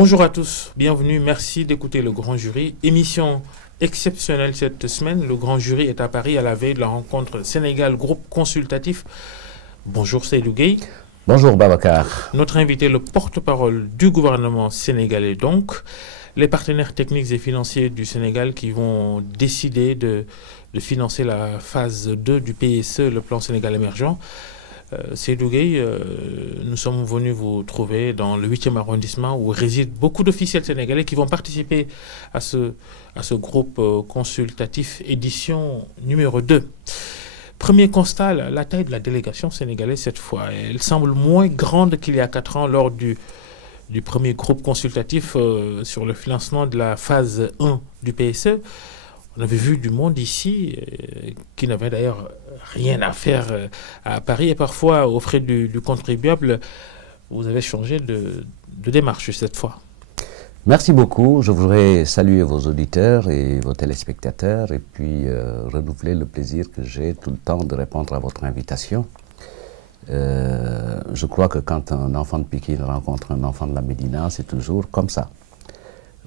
Bonjour à tous, bienvenue, merci d'écouter le Grand Jury. Émission exceptionnelle cette semaine. Le Grand Jury est à Paris à la veille de la rencontre Sénégal Groupe Consultatif. Bonjour Seydou Gueye. Bonjour Babacar. Notre invité, le porte-parole du gouvernement sénégalais donc. Les partenaires techniques et financiers du Sénégal qui vont décider de financer la phase 2 du PSE, le plan Sénégal émergent. Seydou Gueye, nous sommes venus vous trouver dans le 8e arrondissement où résident beaucoup d'officiels sénégalais qui vont participer à ce groupe consultatif édition numéro 2. Premier constat, la taille de la délégation sénégalaise cette fois. Elle semble moins grande qu'il y a 4 ans lors du premier groupe consultatif sur le financement de la phase 1 du PSE. On avait vu du monde ici qui n'avait d'ailleurs rien à faire à Paris et parfois aux frais du contribuable. Vous avez changé de démarche cette fois. Merci beaucoup. Je voudrais saluer vos auditeurs et vos téléspectateurs et puis renouveler le plaisir que j'ai tout le temps de répondre à votre invitation. Je crois que quand un enfant de Pikine rencontre un enfant de la Médina, c'est toujours comme ça.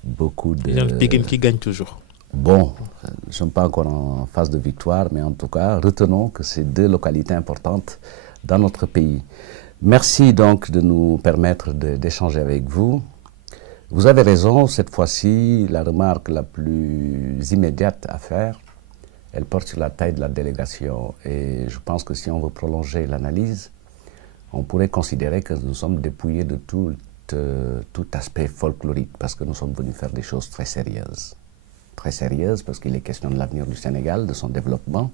Beaucoup de... Il y a de Pikine qui gagne toujours. Bon, nous ne sommes pas encore en phase de victoire, mais en tout cas, retenons que c'est deux localités importantes dans notre pays. Merci donc de nous permettre d'échanger avec vous. Vous avez raison, cette fois-ci, la remarque la plus immédiate à faire, elle porte sur la taille de la délégation. Et je pense que si on veut prolonger l'analyse, on pourrait considérer que nous sommes dépouillés de tout aspect folklorique, parce que nous sommes venus faire des choses très sérieuses. Très sérieuse parce qu'il est question de l'avenir du Sénégal, de son développement,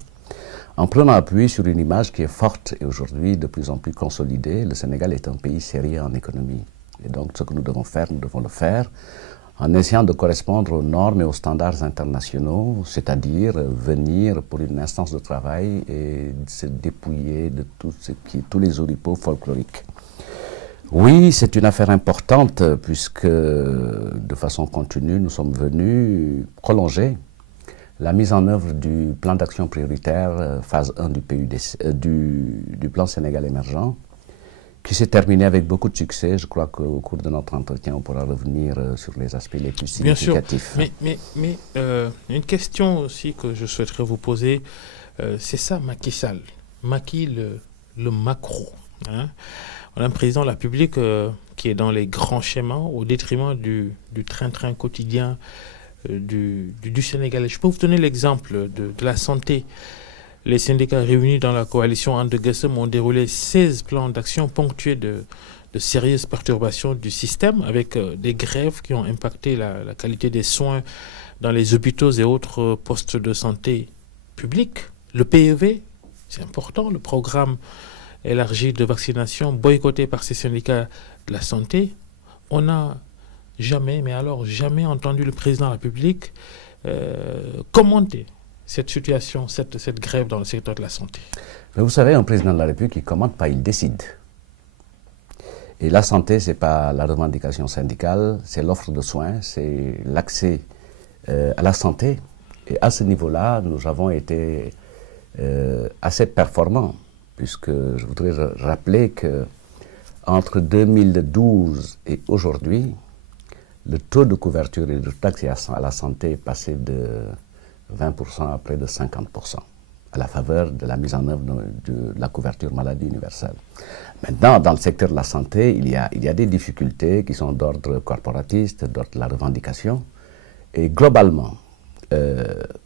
en prenant appui sur une image qui est forte et aujourd'hui de plus en plus consolidée. Le Sénégal est un pays sérieux en économie. Et donc ce que nous devons faire, nous devons le faire en essayant de correspondre aux normes et aux standards internationaux, c'est-à-dire venir pour une instance de travail et se dépouiller de tous les oripeaux folkloriques. Oui, c'est une affaire importante puisque de façon continue, nous sommes venus prolonger la mise en œuvre du plan d'action prioritaire phase 1 du plan Sénégal émergent qui s'est terminé avec beaucoup de succès. Je crois qu'au cours de notre entretien, on pourra revenir sur les aspects les plus significatifs. Bien sûr, mais une question aussi que je souhaiterais vous poser, c'est ça Macky Sall, Macky le macro, hein? On a un président de la République qui est dans les grands schémas au détriment du train-train quotidien du Sénégal. Je peux vous donner l'exemple de la santé. Les syndicats réunis dans la coalition And-Gueusseum ont déroulé 16 plans d'action ponctués de sérieuses perturbations du système avec des grèves qui ont impacté la qualité des soins dans les hôpitaux et autres postes de santé publics. Le PEV, c'est important, le programme élargie de vaccination boycottée par ces syndicats de la santé. On n'a jamais, mais alors jamais entendu le président de la République commenter cette situation, cette grève dans le secteur de la santé. Mais vous savez, un président de la République, il ne commente pas, il décide. Et la santé, ce n'est pas la revendication syndicale, c'est l'offre de soins, c'est l'accès à la santé. Et à ce niveau-là, nous avons été assez performants, puisque je voudrais rappeler qu'entre 2012 et aujourd'hui, le taux de couverture et de taxe à la santé est passé de 20% à près de 50%, à la faveur de la mise en œuvre de la couverture maladie universelle. Maintenant, dans le secteur de la santé, il y a des difficultés qui sont d'ordre corporatiste, d'ordre de la revendication. Et globalement,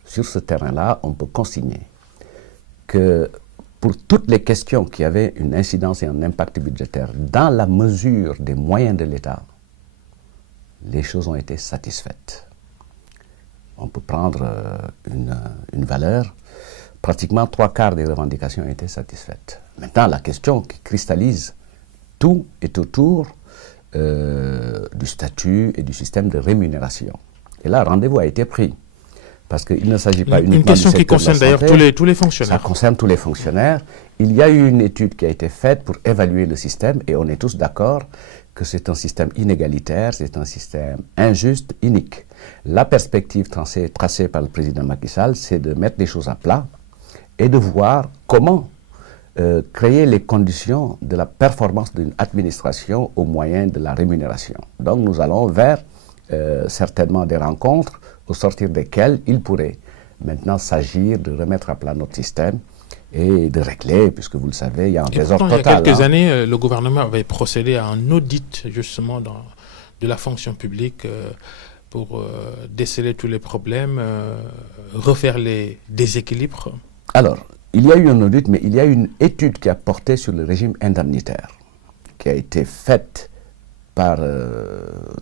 sur ce terrain-là, on peut consigner que pour toutes les questions qui avaient une incidence et un impact budgétaire, dans la mesure des moyens de l'État, les choses ont été satisfaites. On peut prendre une valeur, pratiquement 3/4 des revendications ont été satisfaites. Maintenant, la question qui cristallise tout est autour du statut et du système de rémunération. Et là, rendez-vous a été pris. Parce qu'il ne s'agit pas uniquement une question du qui concerne d'ailleurs tous les fonctionnaires. Ça concerne tous les fonctionnaires. Il y a eu une étude qui a été faite pour évaluer le système et on est tous d'accord que c'est un système inégalitaire, c'est un système injuste, inique. La perspective tracée par le président Macky Sall, c'est de mettre les choses à plat et de voir comment créer les conditions de la performance d'une administration au moyen de la rémunération. Donc nous allons vers certainement des rencontres au sortir desquelles il pourrait maintenant s'agir de remettre à plat notre système et de régler, puisque vous le savez, il y a un désordre total. Il y a quelques années, le gouvernement avait procédé à un audit justement de la fonction publique pour déceler tous les problèmes, refaire les déséquilibres. Alors, il y a eu un audit, mais il y a une étude qui a porté sur le régime indemnitaire, qui a été faite par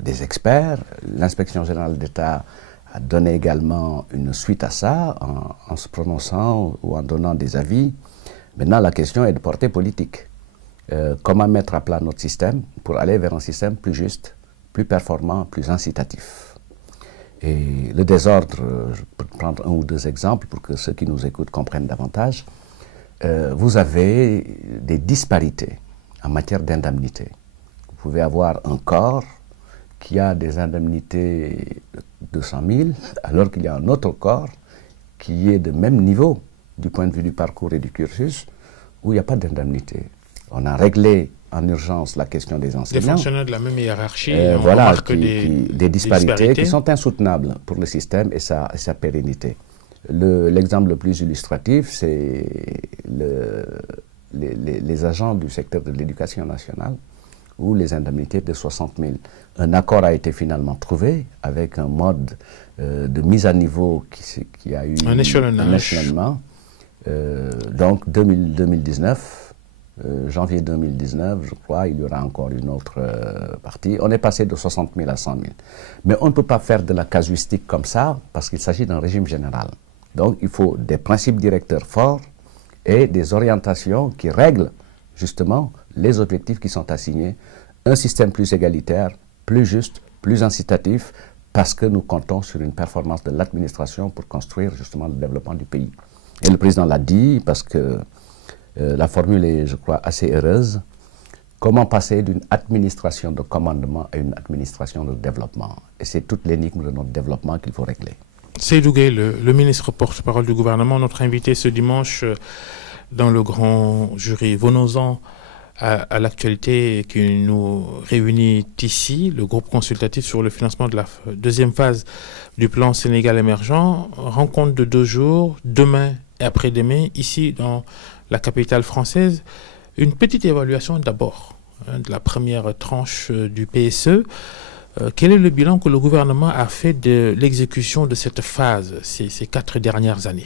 des experts. L'inspection générale d'État a donné également une suite à ça en se prononçant ou en donnant des avis. Maintenant, la question est de portée politique. Comment mettre à plat notre système pour aller vers un système plus juste, plus performant, plus incitatif. Et le désordre, je peux prendre un ou deux exemples pour que ceux qui nous écoutent comprennent davantage. Vous avez des disparités en matière d'indemnité. Vous pouvez avoir un corps qui a des indemnités de 200 000, alors qu'il y a un autre corps qui est de même niveau du point de vue du parcours et du cursus, où il n'y a pas d'indemnité. On a réglé en urgence la question des enseignants. Des fonctionnaires de la même hiérarchie, voilà, des disparités qui sont insoutenables pour le système et sa pérennité. L'exemple le plus illustratif, c'est les agents du secteur de l'éducation nationale, où les indemnités de 60 000. Un accord a été finalement trouvé avec un mode de mise à niveau qui a eu un échelonnement. Donc 2019, janvier 2019, je crois, il y aura encore une autre partie. On est passé de 60 000 à 100 000. Mais on ne peut pas faire de la casuistique comme ça parce qu'il s'agit d'un régime général. Donc il faut des principes directeurs forts et des orientations qui règlent justement les objectifs qui sont assignés, un système plus égalitaire, plus juste, plus incitatif, parce que nous comptons sur une performance de l'administration pour construire justement le développement du pays. Et le président l'a dit, parce que la formule est, je crois, assez heureuse. Comment passer d'une administration de commandement à une administration de développement? Et c'est toute l'énigme de notre développement qu'il faut régler. Seydou Gueye, le ministre porte-parole du gouvernement, notre invité ce dimanche dans le grand jury. Venons-en à l'actualité qui nous réunit ici, le groupe consultatif sur le financement de la deuxième phase du plan Sénégal émergent. Rencontre de 2 jours, demain et après-demain, ici dans la capitale française. Une petite évaluation d'abord de la première tranche du PSE. Quel est le bilan que le gouvernement a fait de l'exécution de cette phase ces 4 dernières années?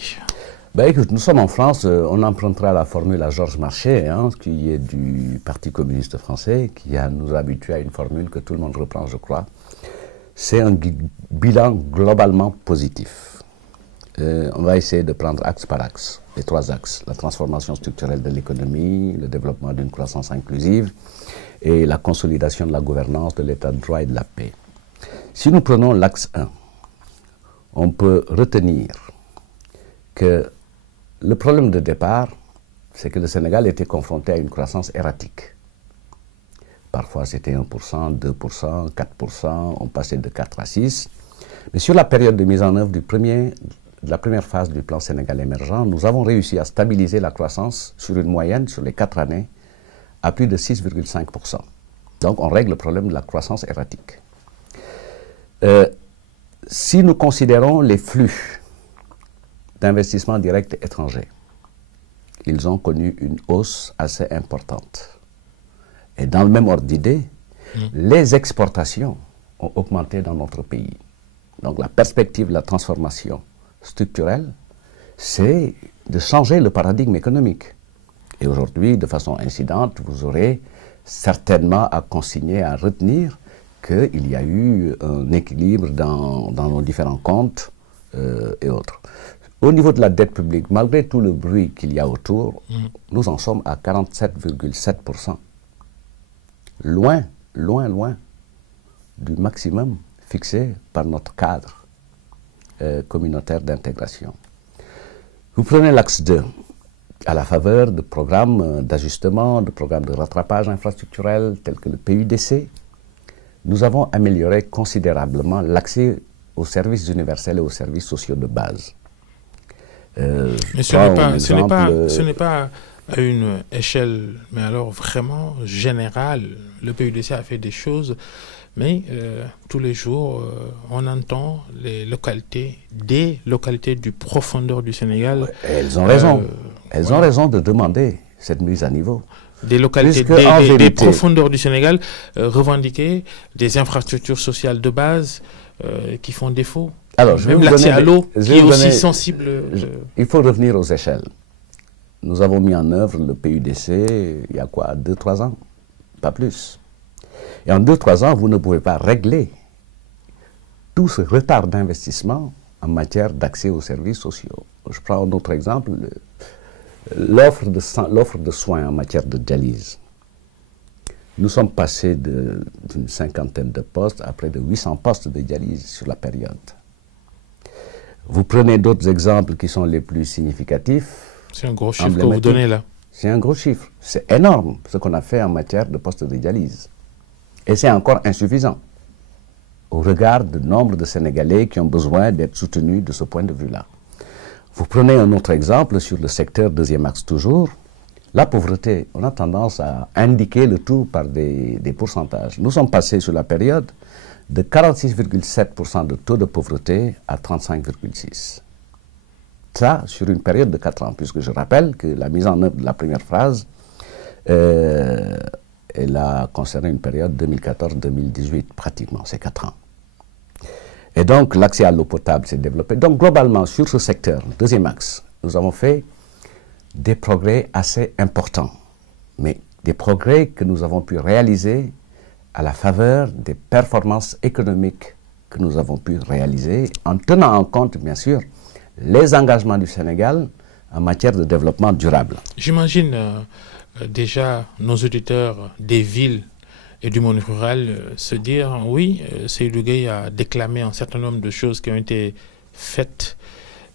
Ben écoute, nous sommes en France, on empruntera la formule à Georges Marchais, qui est du Parti communiste français, qui nous a habitués à une formule que tout le monde reprend, je crois. C'est un bilan globalement positif. On va essayer de prendre axe par axe, les 3 axes. La transformation structurelle de l'économie, le développement d'une croissance inclusive et la consolidation de la gouvernance, de l'état de droit et de la paix. Si nous prenons l'axe 1, on peut retenir que le problème de départ, c'est que le Sénégal était confronté à une croissance erratique. Parfois c'était 1%, 2%, 4%, on passait de 4 à 6. Mais sur la période de mise en œuvre de la première phase du plan Sénégal émergent, nous avons réussi à stabiliser la croissance sur une moyenne, sur les 4 années, à plus de 6,5%. Donc on règle le problème de la croissance erratique. Si nous considérons les flux d'investissements directs étrangers, ils ont connu une hausse assez importante. Et dans le même ordre d'idée, les exportations ont augmenté dans notre pays. Donc la perspective de la transformation structurelle, c'est de changer le paradigme économique. Et aujourd'hui, de façon incidente, vous aurez certainement à consigner, à retenir qu'il y a eu un équilibre dans nos différents comptes et autres. Au niveau de la dette publique, malgré tout le bruit qu'il y a autour, nous en sommes à 47,7%. Loin, loin, loin du maximum fixé par notre cadre communautaire d'intégration. Vous prenez l'axe 2, à la faveur de programmes d'ajustement, de programmes de rattrapage infrastructurel tels que le PUDC, nous avons amélioré considérablement l'accès aux services universels et aux services sociaux de base. Mais ce n'est pas à une échelle, mais alors vraiment générale. Le PUDC a fait des choses, mais tous les jours, on entend des localités du profondeur du Sénégal. Ouais, elles ont raison. Elles ont raison de demander cette mise à niveau. Des localités des profondeurs du Sénégal revendiquer des infrastructures sociales de base qui font défaut. Alors, même l'accès à l'eau qui est aussi sensible. Il faut revenir aux échelles. Nous avons mis en œuvre le PUDC il y a quoi, 2-3 ans, pas plus. Et en 2-3 ans, vous ne pouvez pas régler tout ce retard d'investissement en matière d'accès aux services sociaux. Je prends un autre exemple, l'offre de soins en matière de dialyse. Nous sommes passés d'une 50aine de postes à près de 800 postes de dialyse sur la période. Vous prenez d'autres exemples qui sont les plus significatifs. C'est un gros chiffre que vous donnez là. C'est un gros chiffre. C'est énorme ce qu'on a fait en matière de postes de dialyse. Et c'est encore insuffisant au regard du nombre de Sénégalais qui ont besoin d'être soutenus de ce point de vue-là. Vous prenez un autre exemple sur le secteur deuxième axe toujours. La pauvreté, on a tendance à indiquer le tout par des pourcentages. Nous sommes passés sur la période de 46,7% de taux de pauvreté à 35,6%. Ça, sur une période de 4 ans, puisque je rappelle que la mise en œuvre de la première phase, elle a concerné une période 2014-2018, pratiquement, c'est 4 ans. Et donc, l'accès à l'eau potable s'est développé. Donc, globalement, sur ce secteur, deuxième axe, nous avons fait des progrès assez importants, mais des progrès que nous avons pu réaliser à la faveur des performances économiques que nous avons pu réaliser, en tenant en compte, bien sûr, les engagements du Sénégal en matière de développement durable. J'imagine déjà nos auditeurs des villes et du monde rural se dire, oui, Seydou Gueye a déclamé un certain nombre de choses qui ont été faites,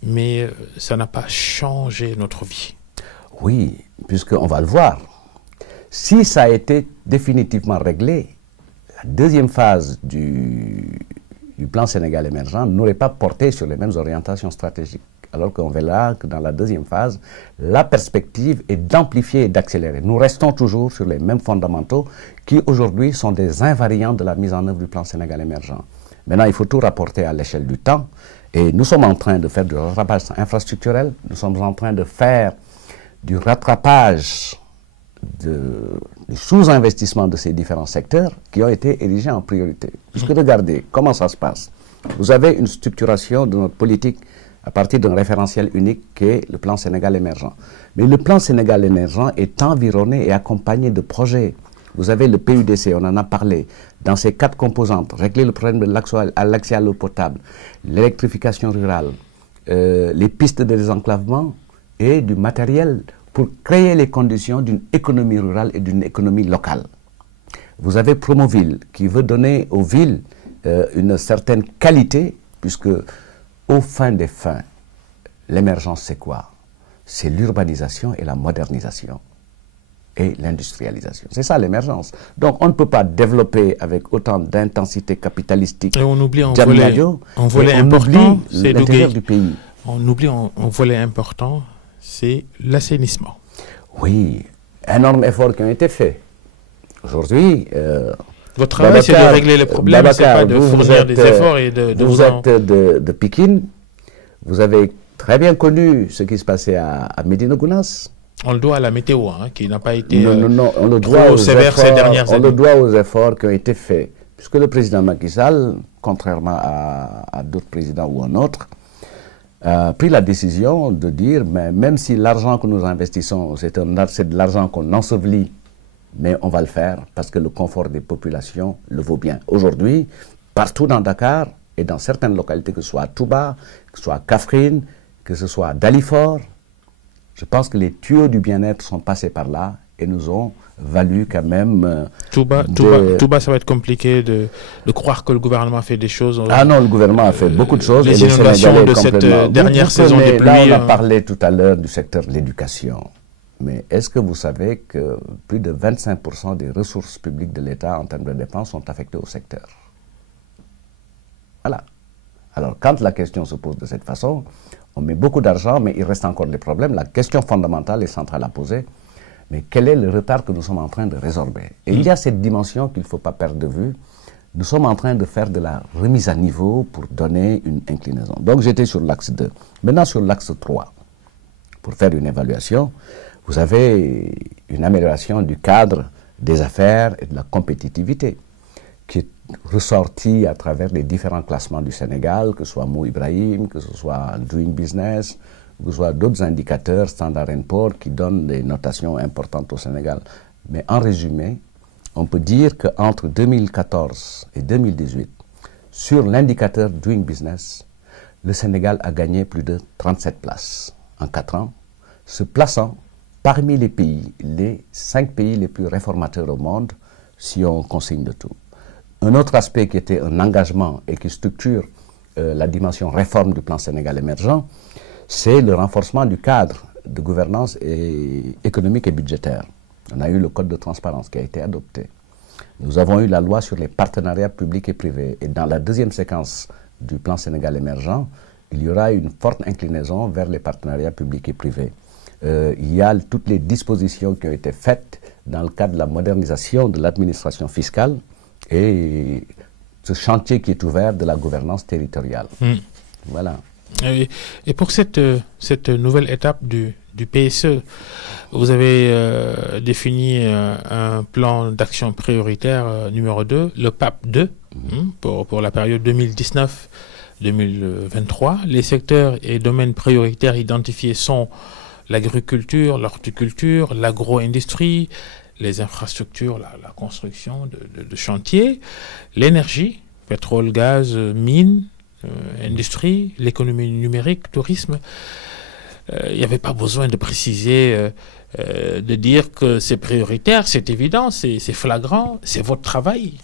mais ça n'a pas changé notre vie. Oui, puisqu'on va le voir. Si ça a été définitivement réglé, la deuxième phase du plan Sénégal émergent n'aurait pas porté sur les mêmes orientations stratégiques. Alors qu'on verra que dans la deuxième phase, la perspective est d'amplifier et d'accélérer. Nous restons toujours sur les mêmes fondamentaux qui aujourd'hui sont des invariants de la mise en œuvre du plan Sénégal émergent. Maintenant, il faut tout rapporter à l'échelle du temps et nous sommes en train de faire du rattrapage infrastructurel, nous sommes en train de faire du rattrapage du sous-investissement de ces différents secteurs qui ont été érigés en priorité. Puisque regardez comment ça se passe. Vous avez une structuration de notre politique à partir d'un référentiel unique qui est le plan Sénégal émergent. Mais le plan Sénégal émergent est environné et accompagné de projets. Vous avez le PUDC, on en a parlé, dans ses 4 composantes, régler le problème de l'accès à l'eau potable, l'électrification rurale, les pistes de désenclavement et du matériel pour créer les conditions d'une économie rurale et d'une économie locale. Vous avez Promoville qui veut donner aux villes une certaine qualité, puisque au fin des fins, l'émergence c'est quoi? C'est l'urbanisation et la modernisation et l'industrialisation. C'est ça l'émergence. Donc on ne peut pas développer avec autant d'intensité capitalistique. Et on oublie un volet important, c'est l'intérieur du pays. On oublie un volet important, c'est l'assainissement. Oui, énormes efforts qui ont été faits. Aujourd'hui, votre travail, c'est de régler les problèmes, c'est pas de fournir des efforts et de vous êtes de Pikine, vous avez très bien connu ce qui se passait à Médina Gounass. On le doit à la météo, hein, qui n'a pas été on le doit trop sévère ces dernières années. On le doit aux efforts qui ont été faits. Puisque le président Macky Sall, contrairement à d'autres présidents ou un autre, a pris la décision de dire, mais même si l'argent que nous investissons, c'est de l'argent qu'on ensevelit, mais on va le faire parce que le confort des populations le vaut bien. Aujourd'hui, partout dans Dakar et dans certaines localités, que ce soit à Touba, que ce soit à Kaffrine, que ce soit à Dalifort, je pense que les tuyaux du bien-être sont passés par là et nous ont valu quand même... Touba, ça va être compliqué de croire que le gouvernement a fait des choses. Ah non, le gouvernement a fait beaucoup de choses. Les inondations de cette dernière saison des pluies. Là, on a parlé tout à l'heure du secteur de l'éducation. Mais est-ce que vous savez que plus de 25% des ressources publiques de l'État en termes de dépenses sont affectées au secteur? Voilà. Alors, quand la question se pose de cette façon, On met beaucoup d'argent, mais il reste encore des problèmes. La question fondamentale et centrale à poser, mais quel est le retard que nous sommes en train de résorber? Et il y a cette dimension qu'il ne faut pas perdre de vue. Nous sommes en train de faire de la remise à niveau pour donner une inclinaison. Donc j'étais sur l'axe 2. Maintenant sur l'axe 3, pour faire une évaluation, vous avez une amélioration du cadre des affaires et de la compétitivité qui est ressortie à travers les différents classements du Sénégal, que ce soit Mou Ibrahim, que ce soit Doing Business, que ce soit d'autres indicateurs, Standard & Poor's, qui donnent des notations importantes au Sénégal. Mais en résumé, on peut dire qu'entre 2014 et 2018, sur l'indicateur Doing Business, le Sénégal a gagné plus de 37 places en 4 ans, se plaçant parmi les pays, les 5 pays les plus réformateurs au monde, si on consigne de tout. Un autre aspect qui était un engagement et qui structure la dimension réforme du plan Sénégal émergent, c'est le renforcement du cadre de gouvernance économique et budgétaire. On a eu le code de transparence qui a été adopté. Nous avons eu la loi sur les partenariats publics et privés. Et dans la deuxième séquence du plan Sénégal émergent, il y aura une forte inclinaison vers les partenariats publics et privés. Il y a toutes les dispositions qui ont été faites dans le cadre de la modernisation de l'administration fiscale et ce chantier qui est ouvert de la gouvernance territoriale. Voilà. Et pour cette nouvelle étape du PSE, vous avez défini un plan d'action prioritaire numéro 2, le PAP 2, pour la période 2019-2023. Les secteurs et domaines prioritaires identifiés sont l'agriculture, l'horticulture, l'agro-industrie, les infrastructures, la construction de chantiers, l'énergie, pétrole, gaz, mines, industrie, l'économie numérique, tourisme. Il n'y avait pas besoin de préciser, de dire que c'est prioritaire, c'est évident, c'est flagrant, c'est votre travail.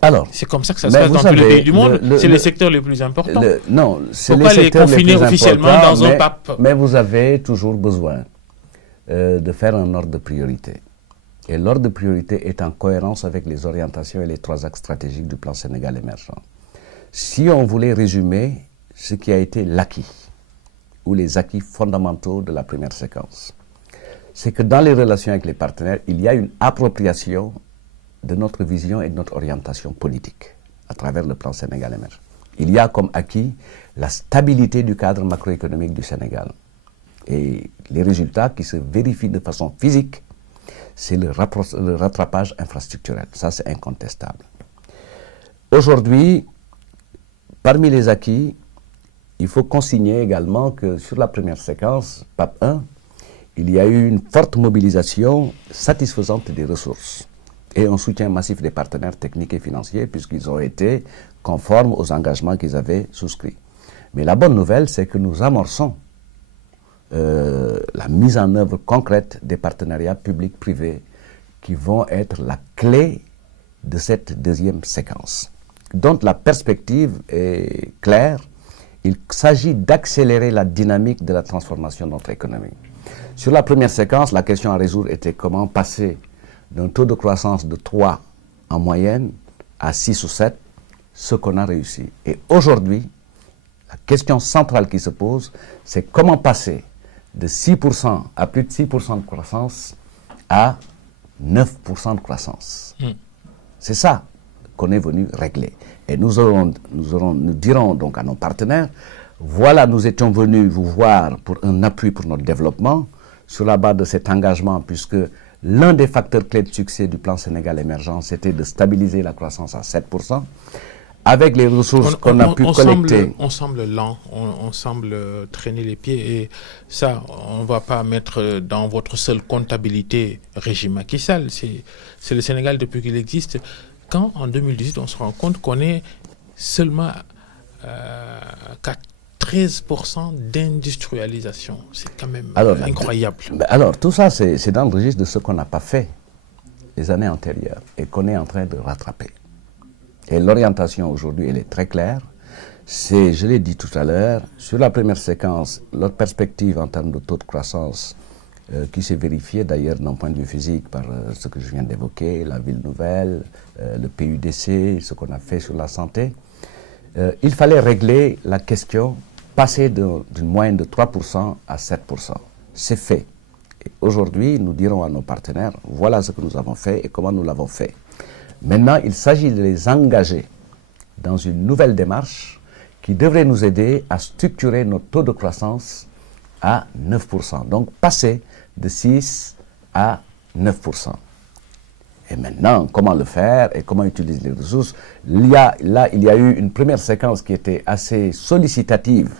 Alors, c'est comme ça que ça se passe dans tous les pays du monde. C'est les secteurs les plus importants. Non, c'est les secteurs les confiner officiellement dans un PAP. Mais vous avez toujours besoin de faire un ordre de priorité. Et l'ordre de priorité est en cohérence avec les orientations et les 3 axes stratégiques du plan Sénégal émergent. Si on voulait résumer ce qui a été l'acquis, ou les acquis fondamentaux de la première séquence, c'est que dans les relations avec les partenaires, il y a une appropriation de notre vision et de notre orientation politique à travers le plan Sénégal émergent. Il y a comme acquis la stabilité du cadre macroéconomique du Sénégal. Et les résultats qui se vérifient de façon physique, c'est le rattrapage infrastructurel. Ça, c'est incontestable. Aujourd'hui, parmi les acquis, il faut consigner également que sur la première séquence, PAP 1, il y a eu une forte mobilisation satisfaisante des ressources et un soutien massif des partenaires techniques et financiers puisqu'ils ont été conformes aux engagements qu'ils avaient souscrits. Mais la bonne nouvelle, c'est que nous amorçons la mise en œuvre concrète des partenariats publics-privés qui vont être la clé de cette deuxième séquence. Donc la perspective est claire. Il s'agit d'accélérer la dynamique de la transformation de notre économie. Sur la première séquence, la question à résoudre était comment passer d'un taux de croissance de 3 en moyenne à 6 ou 7, ce qu'on a réussi. Et aujourd'hui, la question centrale qui se pose, c'est comment passer de 6% à plus de 6% de croissance à 9% de croissance. C'est ça qu'on est venu régler. Et nous dirons donc à nos partenaires, voilà, nous étions venus vous voir pour un appui pour notre développement, sur la base de cet engagement, puisque l'un des facteurs clés de succès du plan Sénégal émergent, c'était de stabiliser la croissance à 7%. Avec les ressources qu'on a pu collecter. On semble lent, on semble traîner les pieds et ça, on ne va pas mettre dans votre seule comptabilité régime Macky Sall. C'est le Sénégal depuis qu'il existe. Quand en 2018, on se rend compte qu'on est seulement qu'à 13% d'industrialisation. C'est quand même incroyable. Alors, tout ça, c'est dans le registre de ce qu'on n'a pas fait les années antérieures et qu'on est en train de rattraper. Et l'orientation aujourd'hui, elle est très claire. C'est, je l'ai dit tout à l'heure, sur la première séquence, notre perspective en termes de taux de croissance qui s'est vérifiée d'ailleurs d'un point de vue physique par ce que je viens d'évoquer, la ville nouvelle, le PUDC, ce qu'on a fait sur la santé. Il fallait régler la question passer d'une moyenne de 3% à 7%. C'est fait. Et aujourd'hui, nous dirons à nos partenaires, voilà ce que nous avons fait et comment nous l'avons fait. Maintenant, il s'agit de les engager dans une nouvelle démarche qui devrait nous aider à structurer notre taux de croissance à 9%. Donc, passer de 6 à 9%. Et maintenant, comment le faire et comment utiliser les ressources? Il y a eu une première séquence qui était assez sollicitative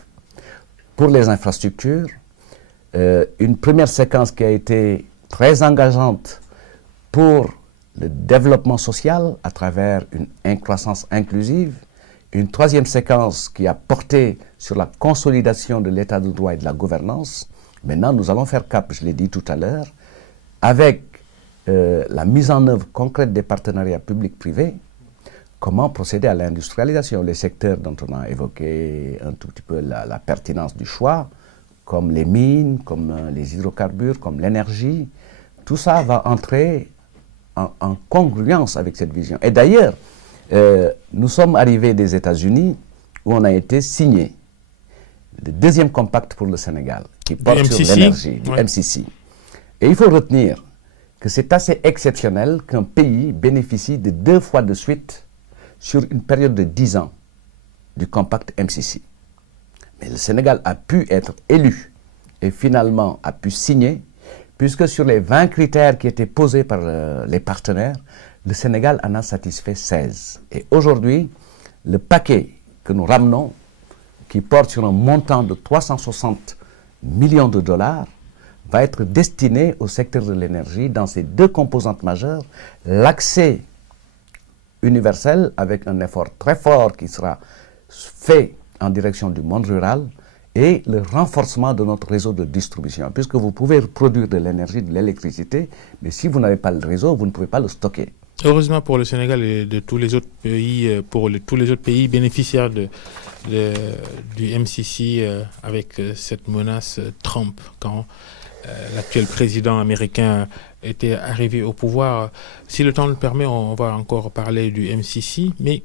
pour les infrastructures, une première séquence qui a été très engageante pour le développement social à travers une croissance inclusive, une troisième séquence qui a porté sur la consolidation de l'état de droit et de la gouvernance. Maintenant, nous allons faire cap, je l'ai dit tout à l'heure, avec la mise en œuvre concrète des partenariats publics-privés, comment procéder à l'industrialisation. Les secteurs dont on a évoqué un tout petit peu la pertinence du choix, comme les mines, comme les hydrocarbures, comme l'énergie, tout ça va entrer en congruence avec cette vision. Et d'ailleurs, nous sommes arrivés des États-Unis où on a été signé le deuxième compact pour le Sénégal, qui porte sur l'énergie, du MCC. Et il faut retenir que c'est assez exceptionnel qu'un pays bénéficie de 2 fois de suite sur une période de 10 ans du compact MCC. Mais le Sénégal a pu être élu et finalement a pu signer, puisque sur les 20 critères qui étaient posés par les partenaires, le Sénégal en a satisfait 16. Et aujourd'hui, le paquet que nous ramenons, qui porte sur un montant de 360 millions de dollars, va être destiné au secteur de l'énergie dans ses 2 composantes majeures, l'accès universel avec un effort très fort qui sera fait en direction du monde rural et le renforcement de notre réseau de distribution, puisque vous pouvez produire de l'énergie, de l'électricité, mais si vous n'avez pas le réseau, vous ne pouvez pas le stocker. Heureusement pour le Sénégal et de tous les autres pays, tous les autres pays bénéficiaires du MCC avec cette menace Trump, quand l'actuel président américain était arrivé au pouvoir. Si le temps le permet, on va encore parler du MCC, mais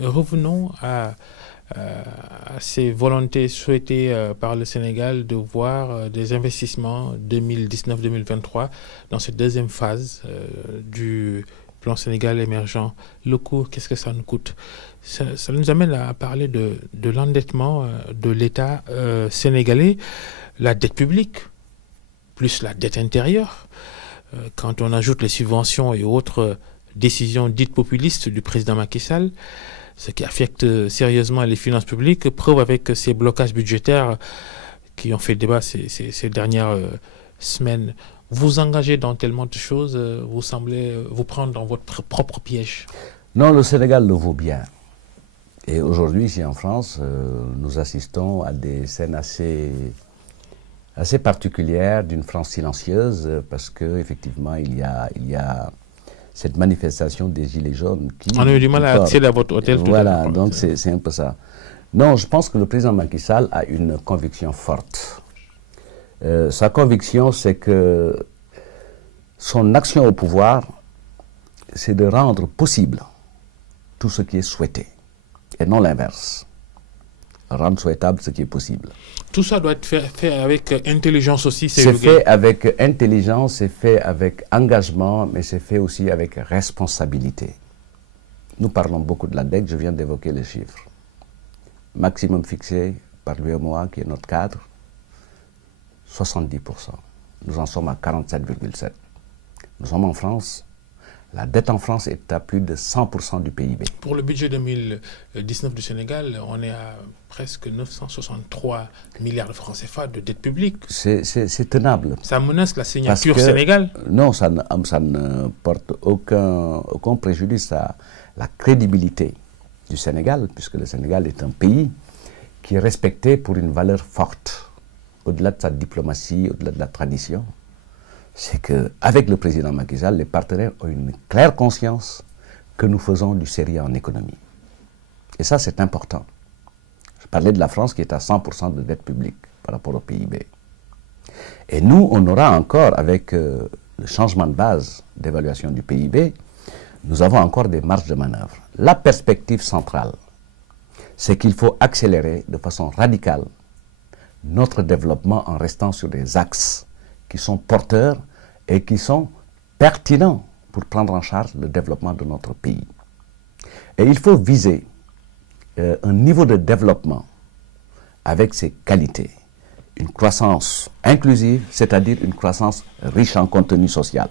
revenons à ces volontés souhaitées par le Sénégal de voir des investissements 2019-2023 dans cette deuxième phase du plan Sénégal émergent. Le coût, qu'est-ce que ça nous coûte? Ça nous amène à parler de l'endettement de l'État sénégalais, la dette publique, plus la dette intérieure. Quand on ajoute les subventions et autres décisions dites populistes du président Macky Sall, ce qui affecte sérieusement les finances publiques, preuve avec ces blocages budgétaires qui ont fait débat ces dernières semaines. Vous engagez dans tellement de choses, vous semblez vous prendre dans votre propre piège. Non, le Sénégal le vaut bien. Et aujourd'hui, ici en France, nous assistons à des scènes assez particulière, d'une France silencieuse, parce qu'effectivement, il y a cette manifestation des Gilets jaunes qui... On a eu du mal à accéder à votre hôtel. Voilà, donc c'est un peu ça. Non, je pense que le président Macky Sall a une conviction forte. Sa conviction, c'est que son action au pouvoir, c'est de rendre possible tout ce qui est souhaité, et non l'inverse. Rendre souhaitable ce qui est possible. Tout ça doit être fait avec intelligence aussi. C'est fait avec intelligence, c'est fait avec engagement, mais c'est fait aussi avec responsabilité. Nous parlons beaucoup de la dette, je viens d'évoquer les chiffres. Maximum fixé par l'UEMOA, qui est notre cadre, 70%. Nous en sommes à 47,7%. Nous sommes en France. La dette en France est à plus de 100% du PIB. Pour le budget 2019 du Sénégal, on est à presque 963 milliards de francs CFA de dette publique. C'est tenable. Ça menace la signature Sénégal? Non, ça ne porte aucun préjudice à la crédibilité du Sénégal, puisque le Sénégal est un pays qui est respecté pour une valeur forte, au-delà de sa diplomatie, au-delà de la tradition. C'est qu'avec le président Macky Sall, les partenaires ont une claire conscience que nous faisons du sérieux en économie. Et ça, c'est important. Je parlais de la France qui est à 100% de dette publique par rapport au PIB. Et nous, on aura encore, avec le changement de base d'évaluation du PIB, nous avons encore des marges de manœuvre. La perspective centrale, c'est qu'il faut accélérer de façon radicale notre développement en restant sur des axes qui sont porteurs et qui sont pertinents pour prendre en charge le développement de notre pays. Et il faut viser un niveau de développement avec ses qualités. Une croissance inclusive, c'est-à-dire une croissance riche en contenu social.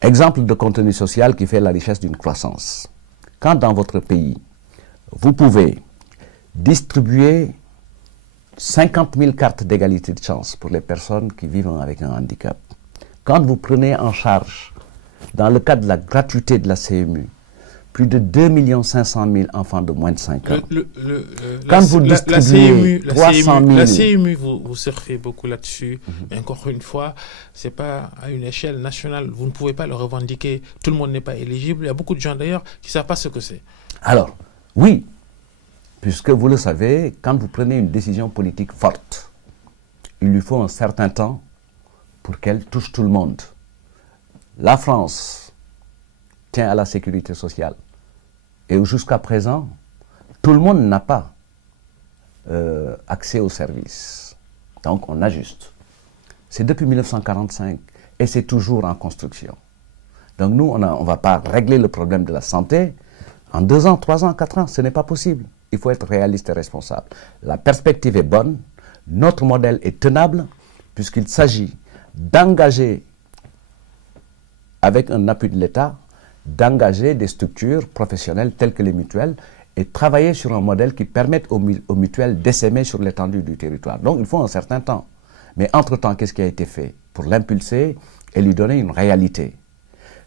Exemple de contenu social qui fait la richesse d'une croissance. Quand dans votre pays, vous pouvez distribuer 50 000 cartes d'égalité de chance pour les personnes qui vivent avec un handicap. Quand vous prenez en charge, dans le cadre de la gratuité de la CMU, plus de 2 500 000 enfants de moins de 5 ans. Quand vous distribuez 300 000... La CMU, vous surfez beaucoup là-dessus. Mais encore une fois, ce n'est pas à une échelle nationale. Vous ne pouvez pas le revendiquer. Tout le monde n'est pas éligible. Il y a beaucoup de gens d'ailleurs qui ne savent pas ce que c'est. Alors, oui, puisque vous le savez, quand vous prenez une décision politique forte, il lui faut un certain temps pour qu'elle touche tout le monde. La France tient à la sécurité sociale. Et jusqu'à présent, tout le monde n'a pas accès aux services. Donc on ajuste. C'est depuis 1945 et c'est toujours en construction. Donc nous, on ne va pas régler le problème de la santé en 2 ans, 3 ans, 4 ans. Ce n'est pas possible. Il faut être réaliste et responsable. La perspective est bonne. Notre modèle est tenable puisqu'il s'agit d'engager, avec un appui de l'État, d'engager des structures professionnelles telles que les mutuelles et travailler sur un modèle qui permette aux mutuelles d'essaimer sur l'étendue du territoire. Donc il faut un certain temps. Mais entre-temps, qu'est-ce qui a été fait pour l'impulser et lui donner une réalité?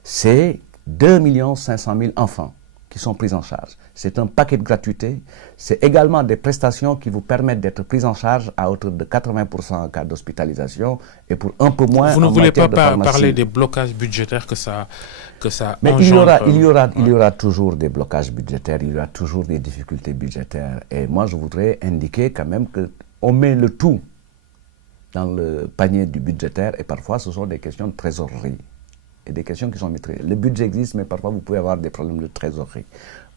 C'est 2 500 000 enfants qui sont pris en charge. C'est un paquet de gratuité. C'est également des prestations qui vous permettent d'être pris en charge à hauteur de 80% en cas d'hospitalisation et pour un peu moins en matière de pharmacie. Vous ne voulez pas parler des blocages budgétaires que ça Mais il y aura toujours des blocages budgétaires, il y aura toujours des difficultés budgétaires. Et moi, je voudrais indiquer quand même qu'on met le tout dans le panier du budgétaire et parfois ce sont des questions de trésorerie. Et des questions qui sont maîtrisées. Le budget existe, mais parfois vous pouvez avoir des problèmes de trésorerie.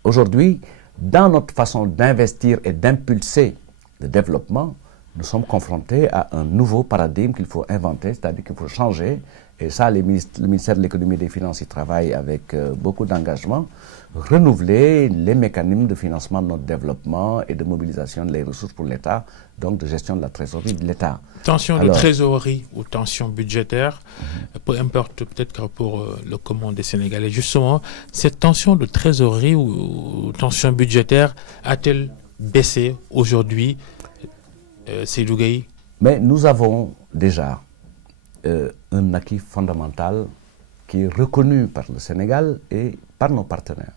Aujourd'hui, dans notre façon d'investir et d'impulser le développement, nous sommes confrontés à un nouveau paradigme qu'il faut inventer, c'est-à-dire qu'il faut changer. Et ça, le ministère de l'économie et des finances y travaille avec beaucoup d'engagement. Renouveler les mécanismes de financement de notre développement et de mobilisation des ressources pour l'État, donc de gestion de la trésorerie de l'État. Tension de trésorerie ou tension budgétaire, peu importe peut-être que pour le commun des Sénégalais, justement, cette tension de trésorerie ou tension budgétaire a-t-elle baissé aujourd'hui, Seydou Gueye? Mais nous avons déjà un acquis fondamental qui est reconnu par le Sénégal et par nos partenaires.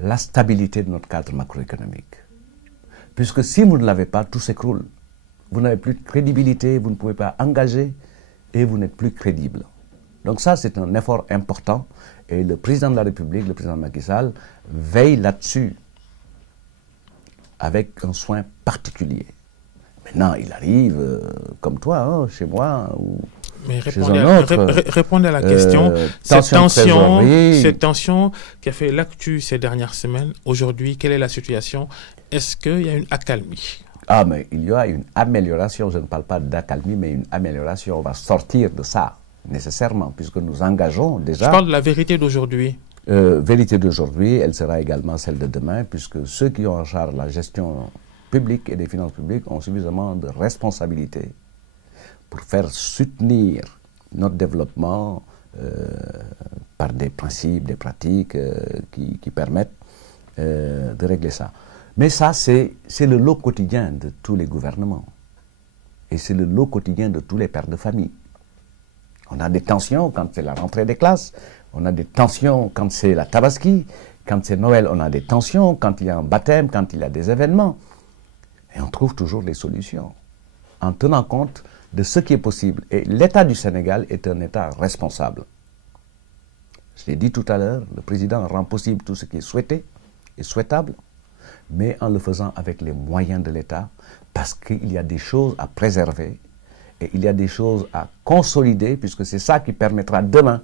La stabilité de notre cadre macroéconomique. Puisque si vous ne l'avez pas, tout s'écroule. Vous n'avez plus de crédibilité, vous ne pouvez pas engager et vous n'êtes plus crédible. Donc ça, c'est un effort important et le président de la République, le président Macky Sall, veille là-dessus avec un soin particulier. Maintenant, il arrive comme toi, hein, chez moi, ou mais répondez à la question. Cette tension qui a fait l'actu ces dernières semaines, aujourd'hui, quelle est la situation? Est-ce qu'il y a une accalmie? Ah, mais il y a une amélioration. Je ne parle pas d'accalmie, mais une amélioration. On va sortir de ça, nécessairement, puisque nous engageons déjà... Je parle de la vérité d'aujourd'hui. Vérité d'aujourd'hui, elle sera également celle de demain, puisque ceux qui ont en charge la gestion publique et des finances publiques ont suffisamment de responsabilités pour faire soutenir notre développement par des principes, des pratiques qui permettent de régler ça. Mais ça, c'est le lot quotidien de tous les gouvernements. Et c'est le lot quotidien de tous les pères de famille. On a des tensions quand c'est la rentrée des classes, on a des tensions quand c'est la tabaski, quand c'est Noël, on a des tensions, quand il y a un baptême, quand il y a des événements. Et on trouve toujours des solutions, en tenant compte de ce qui est possible. Et l'État du Sénégal est un État responsable. Je l'ai dit tout à l'heure, le président rend possible tout ce qui est souhaité et souhaitable, mais en le faisant avec les moyens de l'État, parce qu'il y a des choses à préserver et il y a des choses à consolider, puisque c'est ça qui permettra demain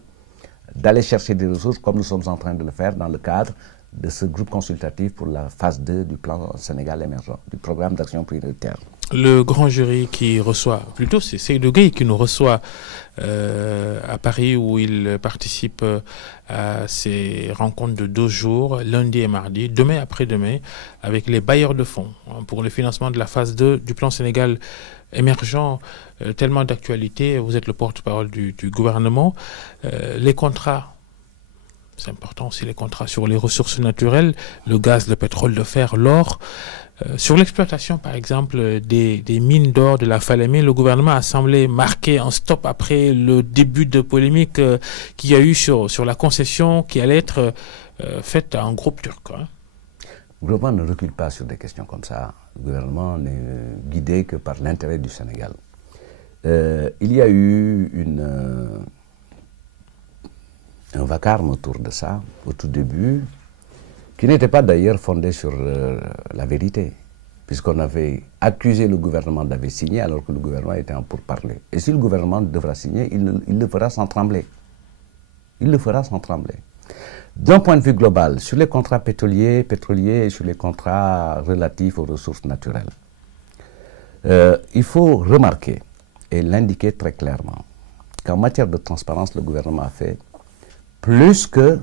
d'aller chercher des ressources, comme nous sommes en train de le faire dans le cadre de ce groupe consultatif pour la phase 2 du plan Sénégal émergent, du programme d'action prioritaire. Le grand jury qui reçoit, plutôt c'est Seydou Gueye qui nous reçoit à Paris, où il participe à ces rencontres de 2 jours, lundi et mardi, demain après-demain, avec les bailleurs de fonds pour le financement de la phase 2 du plan Sénégal émergent. Tellement d'actualité, vous êtes le porte-parole du gouvernement. Les contrats, c'est important aussi, les contrats sur les ressources naturelles, le gaz, le pétrole, le fer, l'or. Sur l'exploitation, par exemple, des mines d'or de la Falémé, le gouvernement a semblé marquer un stop après le début de polémique qu'il y a eu sur la concession qui allait être faite à un groupe turc. Hein. Le gouvernement ne recule pas sur des questions comme ça. Le gouvernement n'est guidé que par l'intérêt du Sénégal. Il y a eu un vacarme autour de ça, au tout début, qui n'était pas d'ailleurs fondé sur la vérité, puisqu'on avait accusé le gouvernement d'avoir signé alors que le gouvernement était en pourparlers. Et si le gouvernement devra signer, il le fera sans trembler. Il le fera sans trembler. D'un point de vue global, sur les contrats pétroliers et sur les contrats relatifs aux ressources naturelles, il faut remarquer et l'indiquer très clairement qu'en matière de transparence, le gouvernement a fait plus que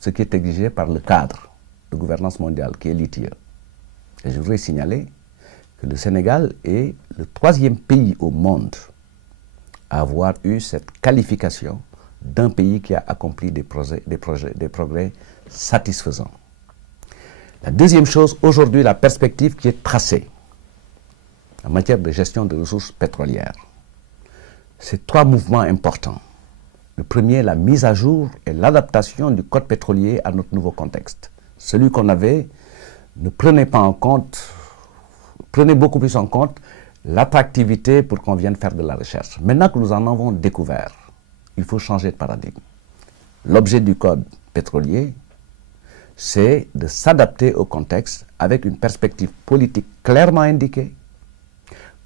ce qui est exigé par le cadre de gouvernance mondiale, qui est l'ITIE. Et je voudrais signaler que le Sénégal est le 3e pays au monde à avoir eu cette qualification d'un pays qui a accompli des progrès satisfaisants. La deuxième chose, aujourd'hui, la perspective qui est tracée en matière de gestion des ressources pétrolières. C'est 3 mouvements importants. Le premier, la mise à jour et l'adaptation du code pétrolier à notre nouveau contexte. Celui qu'on avait ne prenait pas en compte, prenait beaucoup plus en compte l'attractivité pour qu'on vienne faire de la recherche. Maintenant que nous en avons découvert, il faut changer de paradigme. L'objet du code pétrolier, c'est de s'adapter au contexte avec une perspective politique clairement indiquée.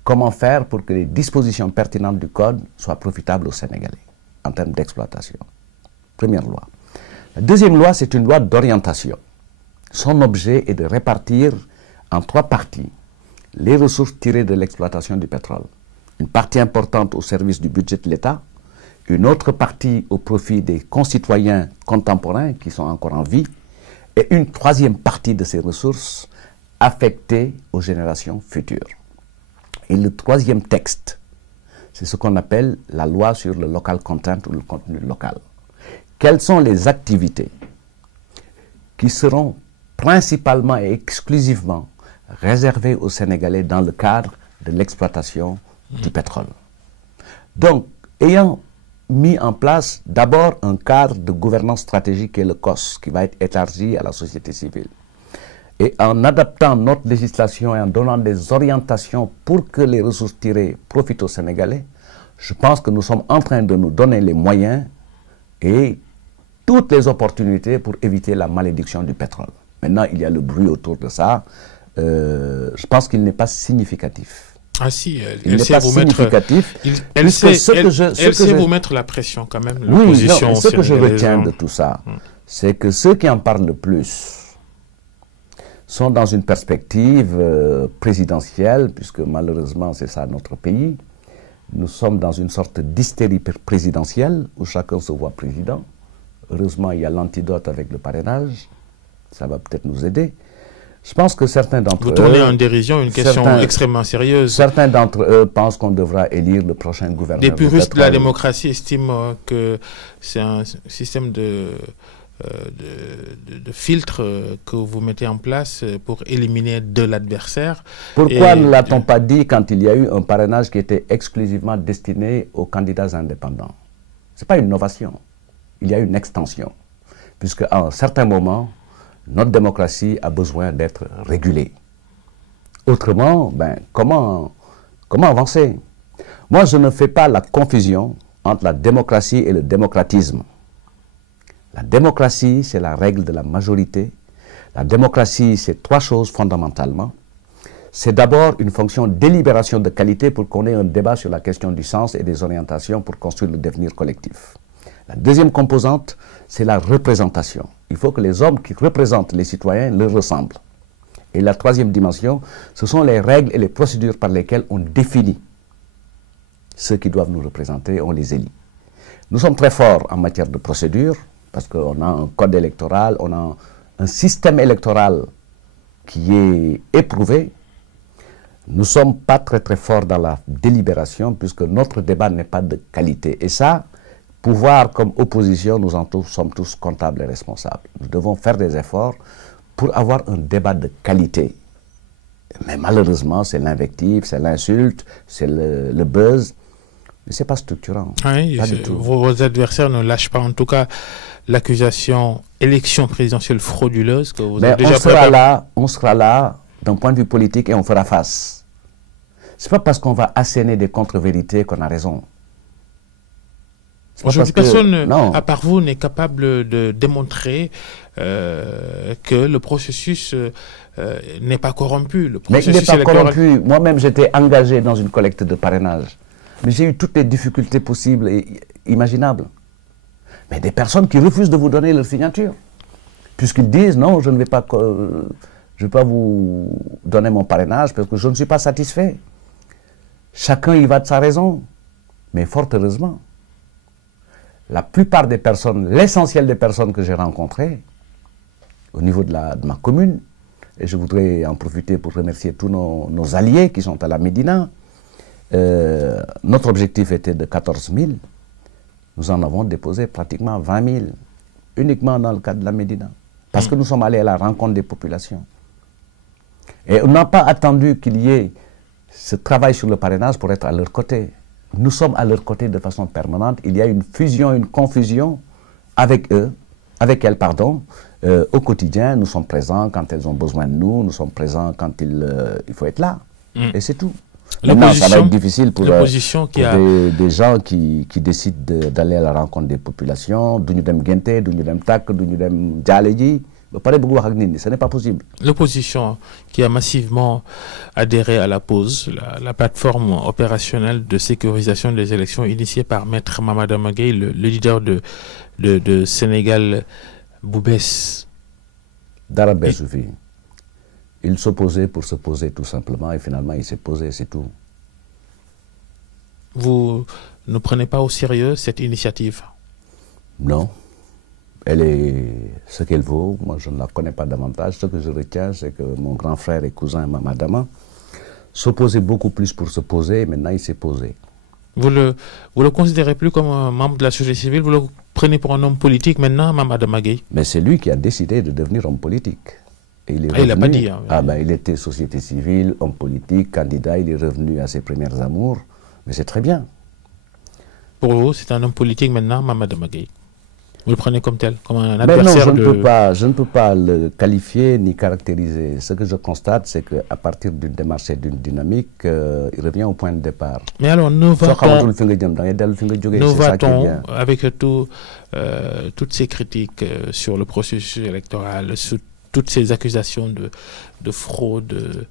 Comment faire pour que les dispositions pertinentes du code soient profitables aux Sénégalais en termes d'exploitation. Première loi. La deuxième loi, c'est une loi d'orientation. Son objet est de répartir en 3 parties les ressources tirées de l'exploitation du pétrole. Une partie importante au service du budget de l'État, une autre partie au profit des concitoyens contemporains qui sont encore en vie, et une 3e partie de ces ressources affectées aux générations futures. Et le 3e texte, c'est ce qu'on appelle la loi sur le local content ou le contenu local. Quelles sont les activités qui seront principalement et exclusivement réservées aux Sénégalais dans le cadre de l'exploitation du pétrole? Donc, ayant mis en place d'abord un cadre de gouvernance stratégique qui est le COS, qui va être élargi à la société civile, et en adaptant notre législation et en donnant des orientations pour que les ressources tirées profitent aux Sénégalais, je pense que nous sommes en train de nous donner les moyens et toutes les opportunités pour éviter la malédiction du pétrole. Maintenant, il y a le bruit autour de ça. Je pense qu'il n'est pas significatif. Ah si, il n'est pas significatif. Elle sait vous mettre la pression quand même. Oui, non, ce que je retiens de tout ça, c'est que ceux qui en parlent le plus sont dans une perspective présidentielle, puisque malheureusement c'est ça notre pays. Nous sommes dans une sorte d'hystérie présidentielle où chacun se voit président. Heureusement, il y a l'antidote avec le parrainage. Ça va peut-être nous aider. Je pense que certains d'entre eux... Vous tournez en dérision une question extrêmement sérieuse. Certains d'entre eux pensent qu'on devra élire le prochain gouverneur. Des puristes de la démocratie estiment que c'est un système de filtre que vous mettez en place pour éliminer de l'adversaire. Pourquoi ne l'a-t-on pas dit quand il y a eu un parrainage qui était exclusivement destiné aux candidats indépendants? Ce n'est pas une innovation, il y a une extension. Puisque à un certain moment, notre démocratie a besoin d'être régulée. Autrement, comment avancer? Moi, je ne fais pas la confusion entre la démocratie et le démocratisme. La démocratie, c'est la règle de la majorité. La démocratie, c'est 3 choses fondamentalement. C'est d'abord une fonction de délibération de qualité pour qu'on ait un débat sur la question du sens et des orientations pour construire le devenir collectif. La deuxième composante, c'est la représentation. Il faut que les hommes qui représentent les citoyens leur ressemblent. Et la troisième dimension, ce sont les règles et les procédures par lesquelles on définit ceux qui doivent nous représenter, on les élit. Nous sommes très forts en matière de procédure, parce qu'on a un code électoral, on a un système électoral qui est éprouvé. Nous ne sommes pas très forts dans la délibération, puisque notre débat n'est pas de qualité. Et ça, pouvoir comme opposition, nous en sommes tous comptables et responsables. Nous devons faire des efforts pour avoir un débat de qualité. Mais malheureusement, c'est l'invective, c'est l'insulte, c'est le buzz. Mais ce n'est pas structurant. Oui, pas du tout. Vos adversaires ne lâchent pas, en tout cas, l'accusation élection présidentielle frauduleuse que vous avez déjà préparée. On sera là d'un point de vue politique et on fera face. Ce n'est pas parce qu'on va asséner des contre-vérités qu'on a raison. Aujourd'hui, personne, à part vous, n'est capable de démontrer que le processus n'est pas corrompu. Mais il n'est pas corrompu. Moi-même, j'étais engagé dans une collecte de parrainage. Mais j'ai eu toutes les difficultés possibles et imaginables. Mais des personnes qui refusent de vous donner leur signature. Puisqu'ils disent, non, je ne vais pas vous donner mon parrainage parce que je ne suis pas satisfait. Chacun y va de sa raison. Mais fort heureusement, la plupart des personnes, l'essentiel des personnes que j'ai rencontrées, au niveau de ma commune, et je voudrais en profiter pour remercier tous nos alliés qui sont à la Médina. Notre objectif était de 14 000. Nous en avons déposé pratiquement 20 000, uniquement dans le cadre de la Médina. Parce que nous sommes allés à la rencontre des populations. Et on n'a pas attendu qu'il y ait ce travail sur le parrainage pour être à leur côté. Nous sommes à leur côté de façon permanente. Il y a une fusion, une confusion avec elles, au quotidien. Nous sommes présents quand elles ont besoin de nous. Nous sommes présents quand il faut être là. Et c'est tout. Maintenant, ça va être difficile pour des gens qui décident d'aller à la rencontre des populations. Duñu dem Gente, duñu dem Tak, duñu dem Dialeji. Ce n'est pas possible. L'opposition qui a massivement adhéré à la POSE, la plateforme opérationnelle de sécurisation des élections initiée par Maître Mamada Magueye, le leader de Sénégal Boubès. Darabé Soufi. Il s'opposait pour se poser tout simplement et finalement il s'est posé, c'est tout. Vous ne prenez pas au sérieux cette initiative? Non. Elle est ce qu'elle vaut. Moi, je ne la connais pas davantage. Ce que je retiens, c'est que mon grand frère et cousin Mamadama s'opposait beaucoup plus pour se poser et maintenant il s'est posé. Vous le considérez plus comme un membre de la société civile, vous le prenez pour un homme politique maintenant, Mamada Magueye? Mais c'est lui qui a décidé de devenir homme politique. Et il n'a pas dit. Hein, il était société civile, homme politique, candidat, il est revenu à ses premières amours. Mais c'est très bien. Pour vous, c'est un homme politique maintenant, Mamada Magueye? Vous le prenez comme tel, comme un adversaire? Non, je ne peux pas le qualifier ni caractériser. Ce que je constate, c'est qu'à partir d'une démarche et d'une dynamique, il revient au point de départ. Mais alors, nous va-t-on avec toutes ces critiques sur le processus électoral, sur toutes ces accusations de fraude,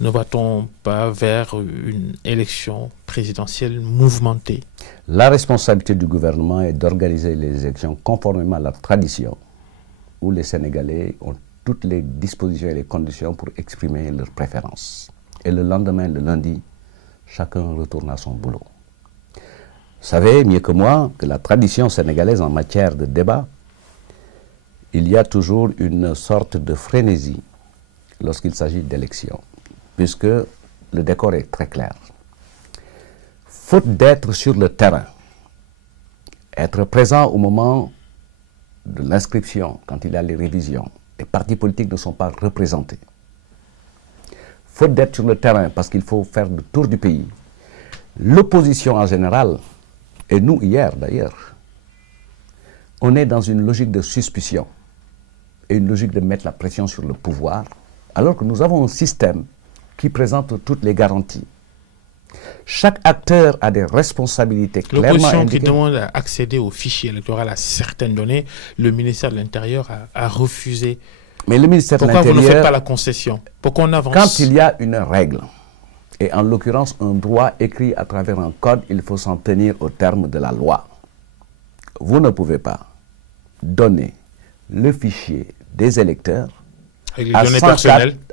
ne va-t-on pas vers une élection présidentielle mouvementée? La responsabilité du gouvernement est d'organiser les élections conformément à la tradition, où les Sénégalais ont toutes les dispositions et les conditions pour exprimer leurs préférences. Et le lendemain, le lundi, chacun retourne à son boulot. Vous savez mieux que moi que la tradition sénégalaise en matière de débat, il y a toujours une sorte de frénésie lorsqu'il s'agit d'élections, puisque le décor est très clair. Faute d'être sur le terrain, être présent au moment de l'inscription, quand il y a les révisions, les partis politiques ne sont pas représentés. Faute d'être sur le terrain, parce qu'il faut faire le tour du pays, l'opposition en général, et nous hier d'ailleurs, on est dans une logique de suspicion et une logique de mettre la pression sur le pouvoir, alors que nous avons un système qui présente toutes les garanties. Chaque acteur a des responsabilités clairement indiquées. L'opposition qui demande à accéder au fichier électoral à certaines données, le ministère de l'Intérieur a refusé. Mais le ministère de l'Intérieur... Pourquoi vous ne faites pas la concession? Pourquoi on avance? Quand il y a une règle, et en l'occurrence un droit écrit à travers un code, il faut s'en tenir au terme de la loi. vous ne pouvez pas donner le fichier des électeurs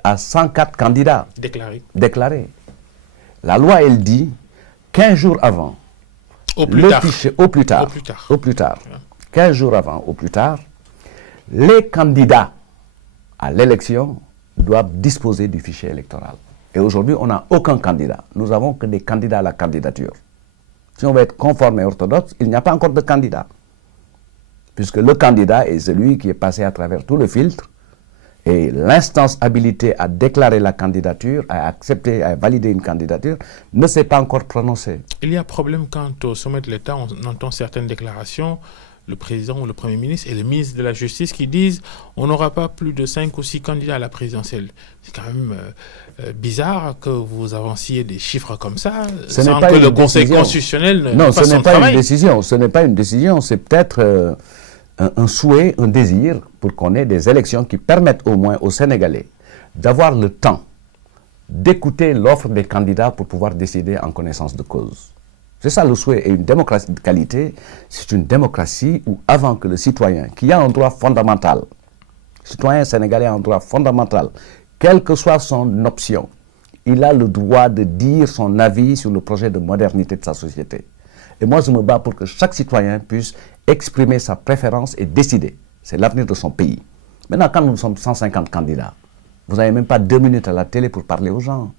à 104 candidats déclarés. La loi, elle dit 15 jours avant, au plus tard, 15 jours avant, au plus tard, les candidats à l'élection doivent disposer du fichier électoral. Et aujourd'hui, on n'a aucun candidat. Nous avons que des candidats à la candidature. Si on veut être conforme et orthodoxe, il n'y a pas encore de candidat. Puisque le candidat est celui qui est passé à travers tout le filtre et l'instance habilitée à déclarer la candidature, à accepter, à valider une candidature, ne s'est pas encore prononcée. Il y a problème quand au sommet de l'État, on entend certaines déclarations, le président ou le Premier ministre et le ministre de la Justice qui disent on n'aura pas plus de 5 ou 6 candidats à la présidentielle. C'est quand même bizarre que vous avanciez des chiffres comme ça sans que le Conseil constitutionnel ne fasse son travail. Non, ce n'est pas une décision. Ce n'est pas une décision, c'est peut-être un souhait, un désir pour qu'on ait des élections qui permettent au moins aux Sénégalais d'avoir le temps d'écouter l'offre des candidats pour pouvoir décider en connaissance de cause. C'est ça le souhait. Et une démocratie de qualité, c'est une démocratie où avant que le citoyen, qui a un droit fondamental, le citoyen sénégalais a un droit fondamental, quelle que soit son option, il a le droit de dire son avis sur le projet de modernité de sa société. Et moi, je me bats pour que chaque citoyen puisse exprimer sa préférence et décider. C'est l'avenir de son pays. Maintenant, quand nous sommes 150 candidats, vous n'avez même pas 2 minutes à la télé pour parler aux gens.